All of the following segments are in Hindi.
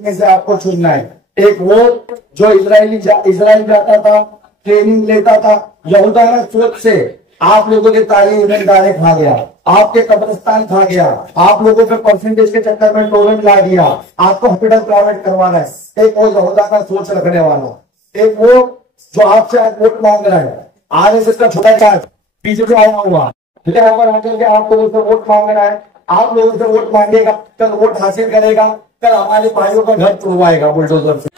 में से आपको चुनना है। एक वो जो इजराइल जाता था, ट्रेनिंग लेता था, यहूदाना सोच से आप लोगों के ताली दाने खा गया, आपके कब्रिस्तान खा गया, आप लोगों पे परसेंटेज के चक्कर में टोरेंट ला दिया, आपको हॉस्पिटल प्राइवेट करवाना है। एक वो यहूदाना सोच रखने वाला, एक वो जो आपसे आज वोट मांग रहा है, आरएसएस का छोटा चार्ज पीछे से आया हुआ आकर के आप लोगों से वोट मांग रहा है। आप लोगों से वोट मांगेगा, कल वोट हासिल करेगा, कल हमारे भाइयों का घर तोड़वाएगा बुलडोजर से।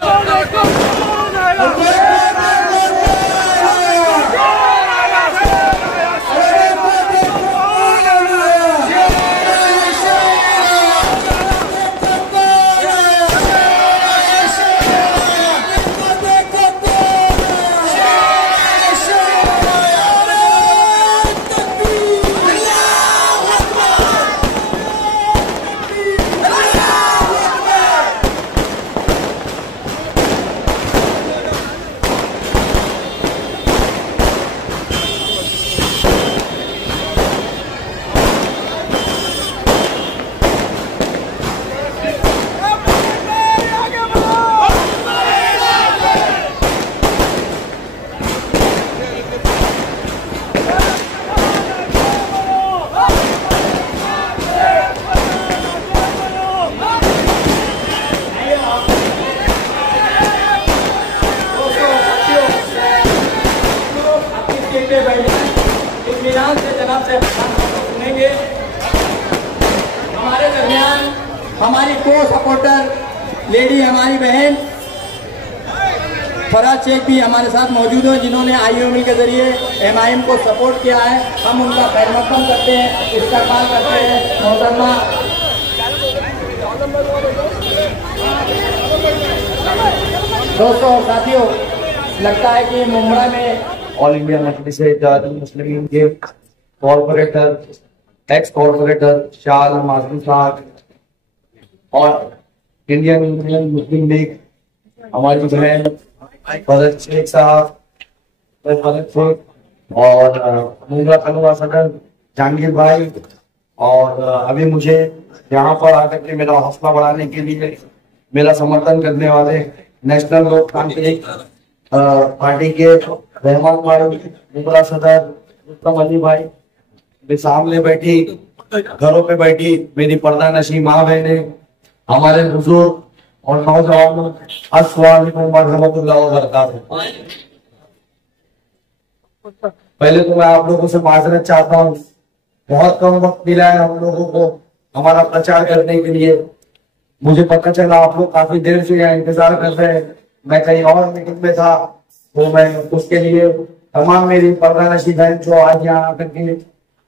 इत्मीनान से जनाब से सुनेंगे। हमारे दरमियान हमारी को सपोर्टर लेडी, हमारी बहन फराज शेख भी हमारे साथ मौजूद है, जिन्होंने IUML के जरिए MIM को सपोर्ट किया है। हम उनका खैर मकदम करते हैं, इस्तकबाल करते हैं। मोहतरमा दोस्तों और साथियों, लगता है कि मुंबई में ऑल इंडिया मुस्लिम के कॉर्पोरेटर, एक्स कॉर्पोरेटर शाह मासूम साहब और इंडियन मुस्लिम लीग हमारी बहन फजल शेख साहब, फजल शेख और मुंगला खलवा सदर जहांगीर भाई, और अभी मुझे यहाँ पर आकर के मेरा हौसला बढ़ाने के लिए मेरा समर्थन करने वाले नेशनल लोकतांत्रिक पार्टी के रहमान भाई, मुगला सदर रुस्तम अली भाई, मेरे सामने बैठी, घरों पे बैठी मेरी पर्दा नशी माँ बहने, हमारे बुजुर्ग और नौजवानों, अस्सलाम वालेकुम रहमतुल्लाहि व बरकातहू। पहले तो मैं आप लोगों से माजरत चाहता हूँ, बहुत कम वक्त मिला है हम लोगों को हमारा प्रचार करने के लिए। मुझे पता चला आप लोग काफी देर से यहाँ इंतजार कर रहे हैं, मैं कहीं और मीटिंग में था, तो मैं उसके लिए तमाम मेरी पर्दा नशी बहन जो आज यहाँ आकर के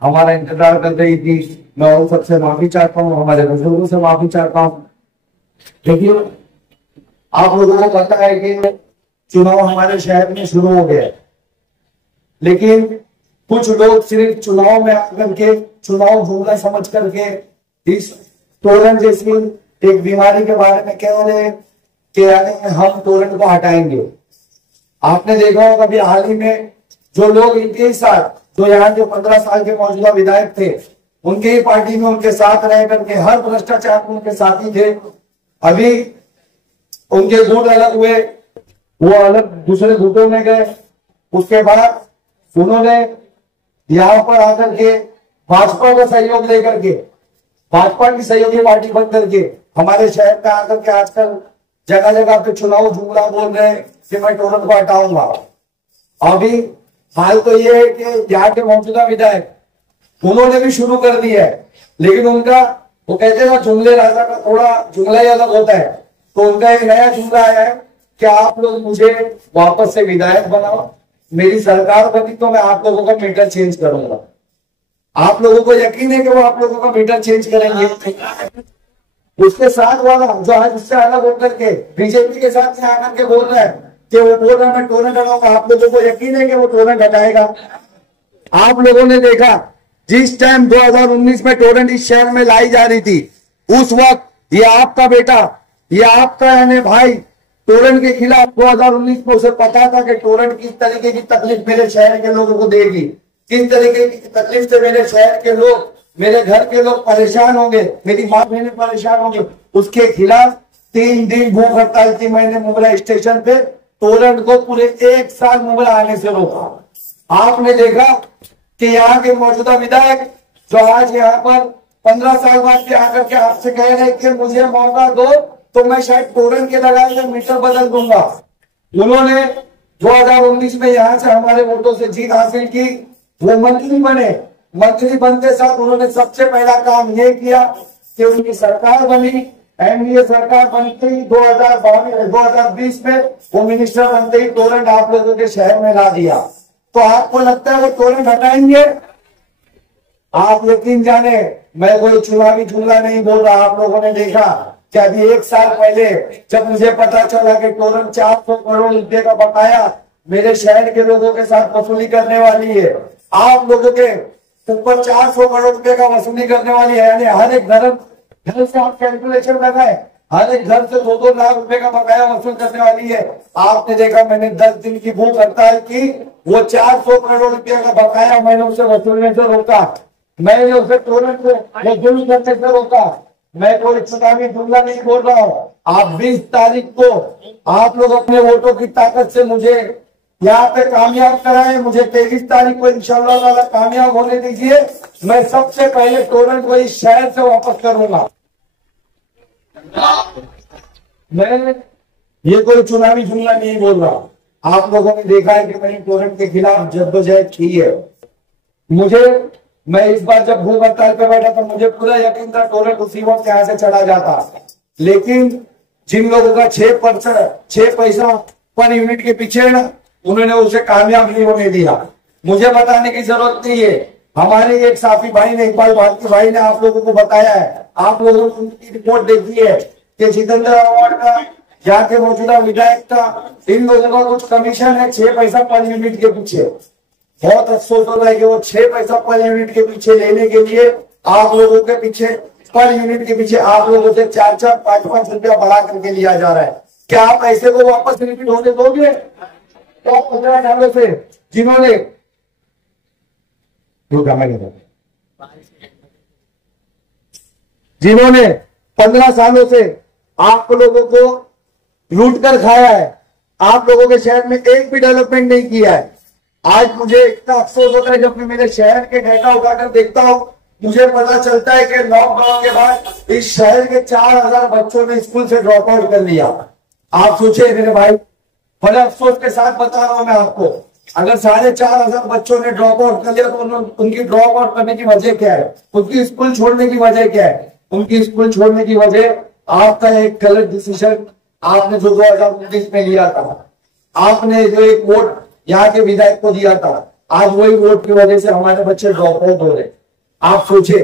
हमारा इंतजार कर रही थी, मैं उन सबसे माफी चाहता हूँ, हमारे बुजुर्गों से माफी चाहता हूँ। देखिए, आप लोगों को पता है कि चुनाव हमारे शहर में शुरू हो गया, लेकिन कुछ लोग सिर्फ चुनाव में आकर के चुनाव जुमला समझ करके इस तोरण जैसी एक बीमारी के बारे में कह रहे हैं कि यानी हम तोरण को हटाएंगे। आपने देखा होगा अभी हाल ही में जो लोग इनके साथ, जो यहाँ के 15 साल के मौजूदा विधायक थे, उनके ही पार्टी में उनके साथ रह करके हर भ्रष्टाचार में उनके साथी थे, अभी उनके गुट अलग हुए, वो अलग दूसरे गुटों में गए। उसके बाद उन्होंने यहाँ पर आकर के भाजपा का सहयोग लेकर के, भाजपा की सहयोगी पार्टी बन करके हमारे शहर में आकर के आजकल जगह जगह पे चुनाव जुमला बोल रहे हैं कि मैं तोरण को हटाऊंगा। अभी हाल तो ये है कि यहाँ के मौजूदा विधायक उन्होंने भी शुरू कर दिया है, लेकिन उनका वो कहते हैं जुमले राजा का थोड़ा जुमला ही अलग होता है, तो उनका एक नया जुमला आया है कि आप लोग मुझे वापस से विधायक बनाओ, मेरी सरकार बनी तो मैं आप लोगों का मीटर चेंज करूंगा। आप लोगों को यकीन है कि वो आप लोगों का मीटर चेंज करेंगे। उसके साथ वाला जो आज उससे अलग होकर के बीजेपी के साथ में आकर के बोल रहा है कि वो बोल रहा है मैं टोरेंट हटाऊंगा, आप लोगों को यकीन है कि वो टोरेंट हटाएगा? आप लोगों ने देखा जिस टाइम 2019 में टोरेंट इस शहर में लाई जा रही थी, उस वक्त ये आपका बेटा, ये आपका यानी भाई टोरेंट के खिलाफ 2019 में उसे पता था कि टोरेंट किस तरीके की तकलीफ मेरे शहर के लोगों को देगी, किस तरीके की तकलीफ से मेरे शहर के लोग, मेरे घर के लोग परेशान होंगे, मेरी माँ बहनें परेशान होंगे। उसके खिलाफ 3 दिन भूख हड़ताल की मैंने मुगला स्टेशन पे तोरण को पूरे 1 साल मुगला आने से रोका। आपने देखा कि यहाँ के मौजूदा विधायक जो आज यहाँ पर 15 साल बाद के आकर के आपसे कह रहे कि मुझे मौका दो तो मैं शायद तोरण के लगाए हुए मीटर बदल दूंगा। उन्होंने 2019 में यहाँ से हमारे वोटों से जीत हासिल की, वो मंत्री बने। मंत्री बनते साथ उन्होंने सबसे पहला काम ये किया कि उनकी सरकार बनी, एनडीए सरकार बनते ही 2020 में वो मिनिस्टर बनते ही तोरण आप लोगों के शहर में ला दिया। तो आपको लगता है वो तोरण हटाएंगे? आप यकीन जाने मैं कोई चुनावी जुमला नहीं बोल रहा। आप लोगों ने देखा कि अभी 1 साल पहले जब मुझे पता चला कि तोरण 400 करोड़ रुपए का बकाया मेरे शहर के लोगों के साथ वसूली करने वाली है, आप लोगों के ऊपर 400 करोड़ रुपए का वसूली करने वाली है, यानी हर एक घर से आप कैलकुलेशन लगाए, हर एक घर से 2-2 लाख रुपए का बकाया वसूल करने वाली है। आपने देखा मैंने 10 दिन की भूख हड़ताल की, वो 400 करोड़ रुपए का बकाया मैंने उसे वसूलने से रोका, मैंने उसे तोरण को वसूल करने से रोका। मैं कोई चुनावी जुमला नहीं बोल रहा हूँ। आप 20 तारीख को आप लोग अपने वोटों की ताकत से मुझे यहाँ पे कामयाब कराए, मुझे 23 तारीख को इंशाल्लाह ताला कामयाब होने दीजिए। मैं सबसे पहले तोरण को इस शहर से वापस करूंगा। मैं ये कोई चुनावी जुमला नहीं बोल रहा। आप लोगों ने देखा है कि मैंने तोरण के खिलाफ जद्दोजहद की है। मैं इस बार जब भूख हड़ताल पे बैठा तो मुझे पूरा यकीन था तोरण उसी वक्त यहाँ से चढ़ा जाता, लेकिन जिन लोगों का 6 पैसा पर यूनिट के पीछे है ना, उन्होंने उसे कामयाब नहीं होने दिया। मुझे बताने की जरूरत नहीं है, हमारे एक साथी भाई ने, इकबाल भारती भाई ने आप लोगों को बताया है। आप लोगों ने उनकी रिपोर्ट देखी है कि जितेंद्र अवार्ड का यहाँ के मौजूदा विधायक का इन लोगों का कुछ कमीशन है 6 पैसा पर यूनिट के पीछे। बहुत अफसोस हो रहा है कि वो 6 पैसा पर यूनिट के पीछे लेने के लिए आप लोगों के पीछे पर यूनिट के पीछे आप लोगों से 4-4, 5-5 रुपया बढ़ा करके लिया जा रहा है। क्या आप ऐसे को वापस रिपीट होने दोगे? तो 15 सालों से जिन्होंने 15 सालों से आप लोगों को लूट कर खाया है, आप लोगों के शहर में एक भी डेवलपमेंट नहीं किया है। आज मुझे इतना अफसोस होता है जब मैं मेरे शहर के डाटा उठाकर देखता हूँ, मुझे पता चलता है कि लॉकडाउन के बाद इस शहर के 4000 बच्चों ने स्कूल से ड्रॉप आउट कर लिया। आप सोचिए मेरे भाई, बड़े अफसोस के साथ बता रहा हूं मैं आपको, अगर 4500 बच्चों ने ड्रॉप आउट कर लिया तो उनकी ड्रॉप आउट करने की वजह क्या है? उनकी स्कूल छोड़ने की वजह क्या है? उनकी स्कूल छोड़ने की वजह आपका एक गलत डिसीजन आपने जो 2019 में लिया था। आपने जो एक वोट यहाँ के विधायक को दिया था, आज वही वोट की वजह से हमारे बच्चे ड्रॉप आउट हो रहे। आप सोचे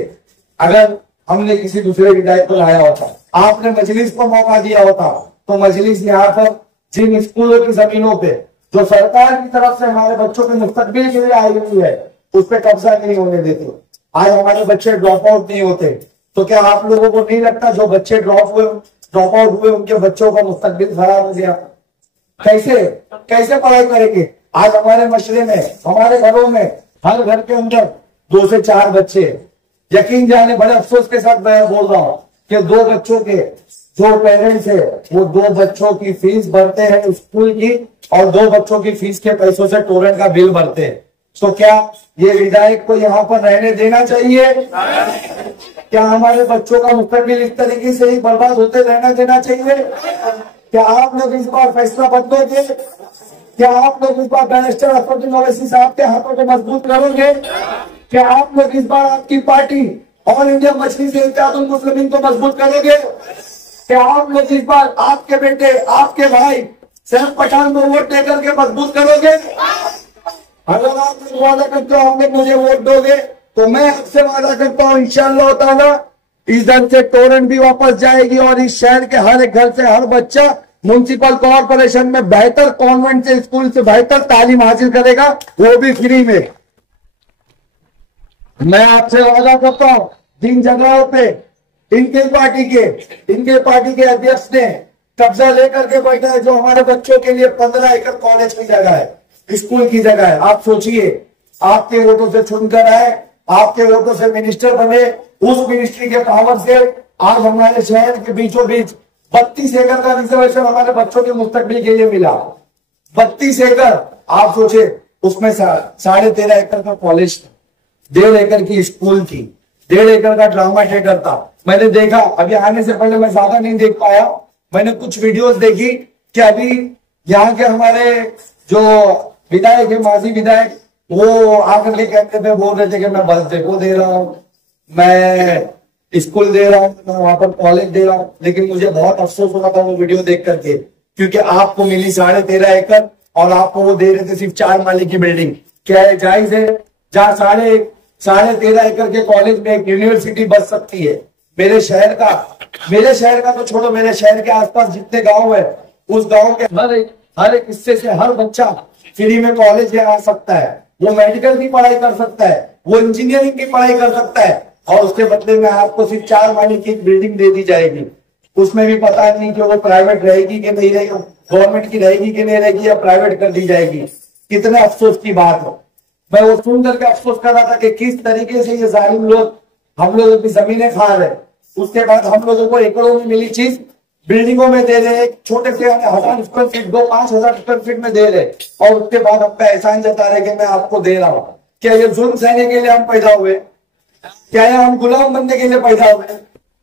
अगर हमने किसी दूसरे विधायक को लाया होता, आपने मजलिस को मौका दिया होता, तो मजलिस यहाँ पर जिन स्कूलों की जमीनों पे जो सरकार की तरफ से हमारे बच्चों के मुस्तकबिल के लिए आई हुई है उस पर कब्जा नहीं होने देते, आज हमारे बच्चे ड्रॉप आउट नहीं होते। तो क्या आप लोगों को नहीं लगता जो बच्चे ड्रॉप आउट हुए उनके बच्चों का मुस्तकबिल खराब हो गया? कैसे पढ़ाई करेंगे? आज हमारे मशरे में, हमारे घरों में, हर घर के अंदर 2 से 4 बच्चे। यकीन जाने बड़े अफसोस के साथ मैं बोल रहा हूँ कि 2 बच्चों के जो पेरेंट्स है वो 2 बच्चों की फीस भरते हैं स्कूल की और 2 बच्चों की फीस के पैसों से टोरेंट का बिल भरते हैं। तो क्या ये विधायक को यहाँ पर रहने देना चाहिए? क्या हमारे बच्चों का मुस्तकबिल इस तरीके से ही बर्बाद होते रहना देना चाहिए? क्या आप लोग इस बार फैसला बदलोगे? क्या आप लोग इस बार बैरिस्टर असदुद्दीन ओवैसी साहब के हाथों को मजबूत करोगे? क्या आप लोग इस बार आपकी पार्टी ऑल इंडिया मजलिस इत्तेहादुल मुस्लिमीन को मजबूत करोगे? क्या आप लोग इस बार आपके बेटे, आपके भाई सैफ पठान को वोट देकर के मजबूत करोगे? अगर आप लोग वादा करते हो हम लोग मुझे वोट दोगे तो मैं आपसे वादा करता हूँ इंशाअल्लाह ताला इधर से टोरेंट भी वापस जाएगी और इस शहर के हर एक घर से हर बच्चा म्युनिसिपल कॉर्पोरेशन में बेहतर कॉन्वेंट से स्कूल से बेहतर तालीम हासिल करेगा, वो भी फ्री में। मैं आपसे वादा करता हूँ जिन जगहों पे इनके पार्टी के अध्यक्ष ने कब्जा लेकर के बैठा है, जो हमारे बच्चों के लिए 15 एकड़ कॉलेज की जगह है, स्कूल की जगह है, आप सोचिए आपके वोटों से चुनकर आए, आपके वोटों से मिनिस्टर बने, उस मिनिस्ट्री के पावर से आज हमारे शहर के बीचों बीच 32 एकड़ का रिजर्वेशन हमारे बच्चों के मुस्तकबिल के लिए मिला। 32 एकड़, आप सोचे, उसमें 13.5 एकड़ का कॉलेज था, 1.5 एकड़ की स्कूल थी, 1.5 एकड़ का ड्रामा थिएटर था। मैंने देखा, अभी आने से पहले मैं ज्यादा नहीं देख पाया, मैंने कुछ वीडियोस देखी कि अभी यहाँ के हमारे जो विधायक है, माजी विधायक, वो आकर के कहते थे, बोल रहे थे कि मैं बस डेपो दे रहा हूँ, मैं स्कूल दे रहा हूँ, मैं वहां पर कॉलेज दे रहा हूँ। लेकिन मुझे बहुत अफसोस हो रहा था वो वीडियो देख करके, क्योंकि आपको मिली 13.5 एकड़ और आपको वो दे रहे थे सिर्फ 4 माले की बिल्डिंग। क्या है जायज है? जहाँ 13.5 एकड़ के कॉलेज में एक यूनिवर्सिटी बच सकती है। मेरे शहर का तो छोड़ो, मेरे शहर के आसपास जितने गांव है, उस गांव के हर एक हिस्से से हर बच्चा फ्री में कॉलेज आ सकता है। वो मेडिकल की पढ़ाई कर सकता है, वो इंजीनियरिंग की पढ़ाई कर सकता है, और उसके बदले में आपको सिर्फ 4 माले की बिल्डिंग दे दी जाएगी। उसमें भी पता नहीं कि वो प्राइवेट रहेगी कि नहीं रहेगी, गवर्नमेंट की रहेगी कि नहीं रहेगी, या प्राइवेट कर दी जाएगी। कितने अफसोस की बात है। मैं वो सुन करके अफसोस कर रहा था कि किस तरीके से ये जालिम लोग हम लोगों की जमीनें खा रहे। उसके बाद हम लोगों को एकड़ों में मिली चीज बिल्डिंगों में दे रहे, छोटे से 1000 स्क्वायर फीट, 5,000 स्क्वायर फीट में दे रहे, और उसके बाद हम पे एहसान जता रहे कि मैं आपको दे रहा हूं। क्या ये जुल्म सहने के लिए हम पैदा हुए? क्या ये हम गुलाम बनने के लिए पैदा हुए?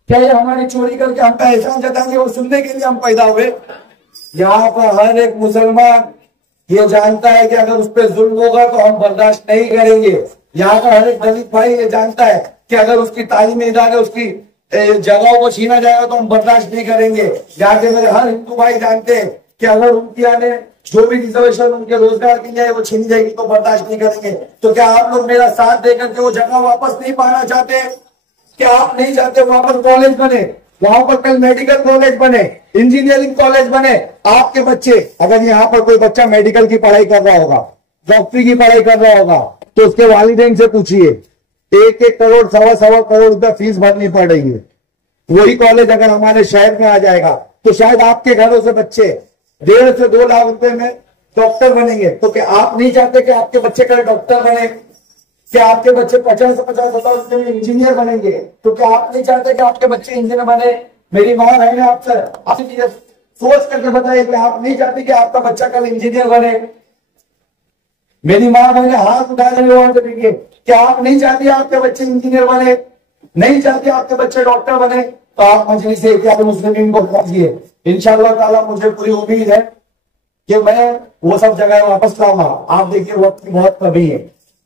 क्या ये हमारी चोरी करके हम पे एहसान जताएंगे वो सुनने के लिए हम पैदा हुए? यहाँ पर हर एक मुसलमान ये जानता है कि अगर उस पर जुल्म होगा तो हम बर्दाश्त नहीं करेंगे। यहाँ का हर एक दलित भाई ये जानता है कि अगर उसकी तालीमी इदारे, उसकी जगहों को छीना जाएगा तो हम बर्दाश्त नहीं करेंगे। यहाँ के मेरे हर हिंदू भाई जानते हैं कि अगर उनकी आने जो भी रिजर्वेशन उनके रोजगार के लिए वो छीनी जाएगी तो बर्दाश्त नहीं करेंगे। तो क्या आप लोग मेरा साथ देकर के वो जगह वापस नहीं पाना चाहते? क्या आप नहीं चाहते वहां पर कॉलेज बने, वहां पर कल मेडिकल कॉलेज बने, इंजीनियरिंग कॉलेज बने? आपके बच्चे, अगर यहाँ पर कोई बच्चा मेडिकल की पढ़ाई कर रहा होगा, डॉक्टरी की पढ़ाई कर रहा होगा, तो उसके वालिदैन से पूछिए, 1-1 करोड़, 1.25 करोड़ रुपया फीस भरनी पड़ रही है। वही कॉलेज अगर हमारे शहर में आ जाएगा तो शायद आपके घरों से बच्चे 1.5 से 2 लाख रुपए में डॉक्टर बनेंगे। तो क्या आप नहीं चाहते कि आपके बच्चे कल डॉक्टर बने? क्या आपके बच्चे 50 से 50,000 रुपए में इंजीनियर बनेंगे? तो क्या आप नहीं चाहते कि आपके बच्चे इंजीनियर बने? मेरी मां बहन आपसे सोच करके बताइए कि आप नहीं चाहते कि आपका बच्चा कल इंजीनियर बने? मेरी मां बहन हाथ उठा रहे, क्या आप नहीं चाहती आपके बच्चे इंजीनियर बने? नहीं चाहते आपके बच्चे डॉक्टर बने? तो आप मजलिस इत्तेहाद मुस्लिमीन को पहुंचिए। इंशाअल्लाह ताला मुझे पूरी उम्मीद है कि मैं वो सब जगह वापस लाऊंगा। आप देखिए वक्त की बहुत कमी है।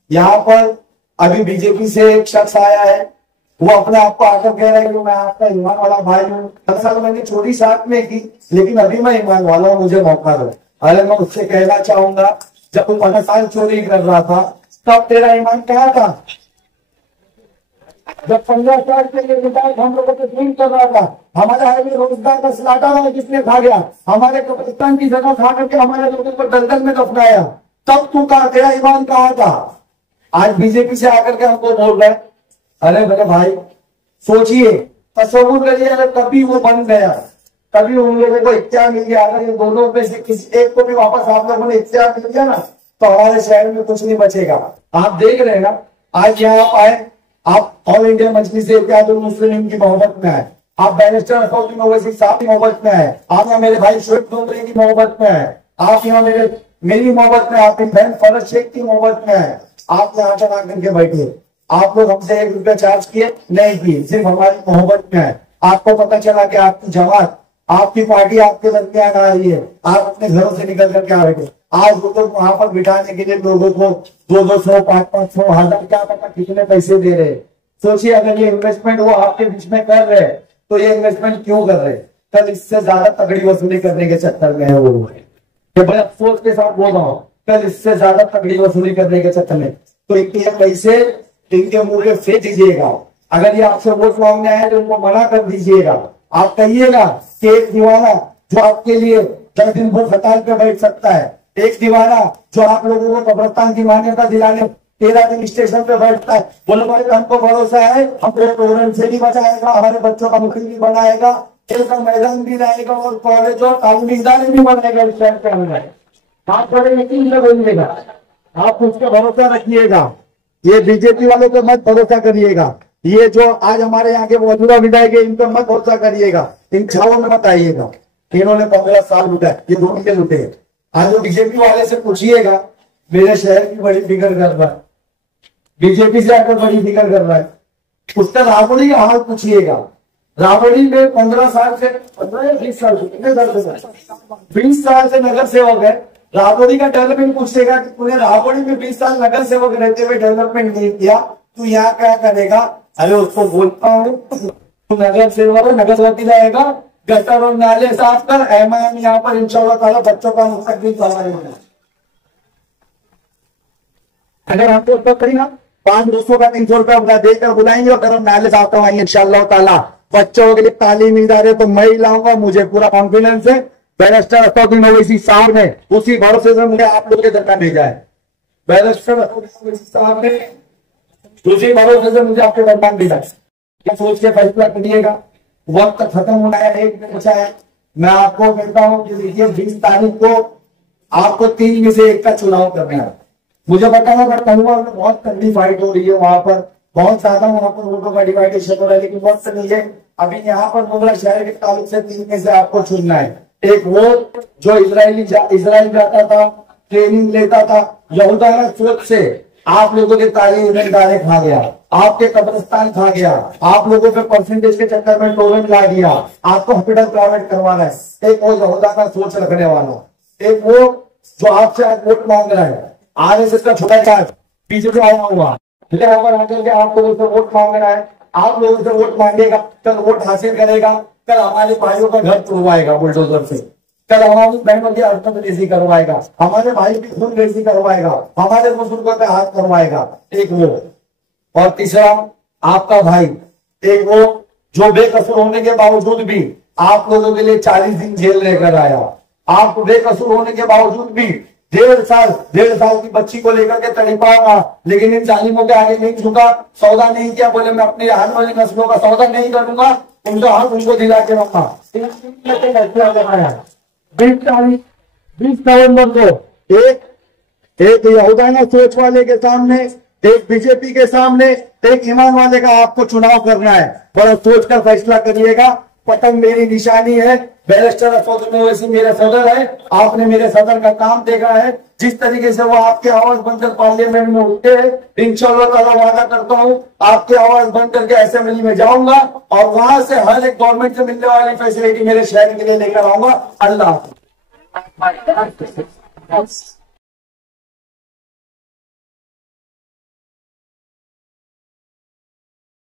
यहाँ पर अभी बीजेपी से एक शख्स आया है, वो अपने आप को आकर कह रहा है कि मैं आपका ईमान वाला भाई हूँ। 10 साल मैंने चोरी साथ में की, लेकिन अभी मैं ईमान वाला हूँ, मुझे मौका दो। अरे मैं उससे कहना चाहूंगा, जब तू 15 साल चोरी कर रहा था तब तेरा ईमान कहाँ था? जब 15 साल के लिए हम लोगों को ड्रीम कर रहा था, हमारा हाईवे रोजगार का सलाटा किसने खा गया? हमारे कब्रिस्तान की जगह खा करके हमारे लोगों को दलदल में दफनाया। तब तू कहा, तेरा ईमान कहाँ था? आज बीजेपी से आकर के हमको बोल रहे हैं। अरे मेरे भाई सोचिए, तस्वुर करिए, अगर कभी वो बन गया, कभी उन लोगों को इख्तियार मिल गया, अगर ये दोनों में से किसी एक को भी वापस आप लोगों ने इख्तियार मिल गया ना, तो हमारे शहर में कुछ नहीं बचेगा। आप देख रहे हैं ना, आज यहाँ आप आए, आप ऑल इंडिया मजलिस इत्तेहाद मुस्लिमीन की मोहब्बत में आए, आप बैरिस्टर असदुद्दीन ओवैसी साहब की मोहब्बत में आए, आप यहाँ मेरे भाई शोएब डोंगरे की मोहब्बत में आए, आप यहाँ मेरी मोहब्बत में, आप बहन फरज शेख की मोहब्बत में आए, आप यहाँ आकर आकर के बैठे। आप लोग हमसे 1 रुपया चार्ज किए नहीं किए, सिर्फ हमारी मोहब्बत में आए। आपको पता चला कि आपकी जमात, आपकी पार्टी आपके दरमियान आ रही है, आप अपने घरों से निकल करके आ रहे थे। आज वो लोग वहां पर बिठाने के लिए लोगों को 200, 500, 1000, क्या पता कितने पैसे दे रहे। सोचिए, अगर ये इन्वेस्टमेंट वो आपके बीच में कर रहे हैं तो ये इन्वेस्टमेंट क्यों कर रहे? कल इससे ज्यादा तगड़ी वसूली करने के चक्कर में है वो। बड़े अफसोस के साथ बोल रहा हूँ, कल इससे ज्यादा तगड़ी वसूली करने के चक्कर में। तो इनके पैसे इनके मुंह में फेंक दीजिएगा। अगर ये आपसे वोट मांगने आए तो उनको मना कर दीजिएगा। आप कहिएगा कि एक दीवाना जो आपके लिए 10 दिन भर हड़ताल पे बैठ सकता है, एक दीवाना जो आप लोगों को कब्रिस्तान की मान्यता दिलाने 13 दिन स्टेशन पे बैठता है, बोले भाई हमको भरोसा है, हमको प्रोग्राम से भी बचाएगा, हमारे बच्चों का मुखी भी बनाएगा, खेल का मैदान भी लाएगा और कॉलेज और तालीमी इदारे भी बनाएगा इस शहर के अंदर। आप बड़े यकीन से बोलिएगा, आप उसका भरोसा रखिएगा। ये बीजेपी वालों को मत भरोसा करिएगा। ये जो आज हमारे यहाँ के मौजूदा विधायक है, इन पर मत भरोसा करिएगा, इन छावों में मत आइएगा। इन्होंने 15 साल लुटाए, ये दोनों के लुटे। आज बीजेपी वाले से पूछिएगा, मेरे शहर की बड़ी फिक्र कर रहा है, बीजेपी से आकर बड़ी फिक्र कर रहा है। उसका रावड़ी का हाल पूछिएगा। रावड़ी में 15 साल से 20 साल से नगर सेवक है। रावड़ी का डेवलपमेंट पूछेगा कि तूने रावड़ी में 20 साल नगर सेवक रहते हुए डेवलपमेंट नहीं किया, तू यहाँ क्या करेगा? अरे उसको बोलता हूँ, तू नगर सेवक है, नगर सेवक रहेगा, गटर और नाले साफ कर। एमआईएम यहाँ पर इंशाल्लाह ताला बच्चों का मुस्तकबिल बनाएगा। अगर आपको उत्तर करेगा 500 का 300 रुपया देकर बुलाएंगे और गटर नाले साफ करवाएंगे इंशाल्लाह ताला। बच्चों के लिए तालीमी इदारे तो मैं ही लाऊंगा, मुझे पूरा कॉन्फिडेंस है। बैरिस्टर असदुद्दीन ओवैसी साहब ने उसी भरोसे से मुझे आप लोगों के दरकार भेजा है। बैरिस्टर असदुद्दीन ओवैसी साहब ने उसी भरोसे से मुझे आपके दरकार भेजा है। क्या सोच के फैसला करिएगा, वक्त खत्म होना है, 1 दिन बचा है। मैं आपको कहता हूँ कि देखिए 20 तारीख को आपको 3 में से 1 का चुनाव करना है। मुझे पता है बहुत तगड़ी फाइट हो रही है वहां पर, बहुत ज्यादा वहां पर वोटों का डिवाइडेशन हो रहा है, लेकिन वक्त नहीं है। अभी यहाँ पर मुगला शहर के ताल्लुक से 3 में से आपको चुनना है। एक वो जो इजराइल जाता था, ट्रेनिंग लेता था, यहूदाना सोच से आप लोगों के तालीम इदारे खा गया, आपके कब्रिस्तान खा गया, आप लोगों पे परसेंटेज के चक्कर में टोरेंट ला दिया, आपको हॉस्पिटल प्राइवेट करवाना है। एक वो यहूदाना सोच रखने वाला, एक वो जो आपसे आज वोट मांग रहा है, आरएसएस का छोटा चार्ज बीजेपी आया हुआ आकर के आप लोगों से वोट मांग रहा है। आप लोगों से वोट मांगेगा, कल वोट हासिल करेगा, कल हमारे भाइयों का घर तोड़वाएगा बुलडोजर से, कल हमारी बहनों की अर्थन रेजी करवाएगा, हमारे भाई की खून रेजी करवाएगा, हमारे बुजुर्गों पे हाथ करवाएगा। एक वो, और तीसरा आपका भाई, एक वो जो बेकसूर होने के बावजूद भी आप लोगों के लिए 40 दिन जेल लेकर आया। आप बेकसूर होने के बावजूद भी 1.5 साल की बच्ची को लेकर के तड़पागा, लेकिन इन जालिमों के आगे नहीं झुका, सौदा नहीं किया। बोले मैं अपनी आने वाली नस्लों का सौदा नहीं करूंगा, उनका हक उनको दिला के रखा। 20 नवंबर को एक यहूदाना सोच वाले के सामने, एक बीजेपी के सामने, एक ईमान वाले का आपको चुनाव करना है। बड़ा सोच कर फैसला करिएगा। पतंग मेरी निशानी है, बैरिस्टर असदुद्दीन ओवैसी मेरा सदर है। आपने मेरे सदर का काम देखा है, जिस तरीके से वो आपकी आवाज बनकर पार्लियामेंट में उठते हैं। इंशाअल्लाह ताला वादा करता हूँ आपकी आवाज बंद करके असेंबली में जाऊंगा और वहां से हर एक गवर्नमेंट से मिलने वाली फैसिलिटी मेरे शहर के लिए लेकर आऊंगा। अल्लाह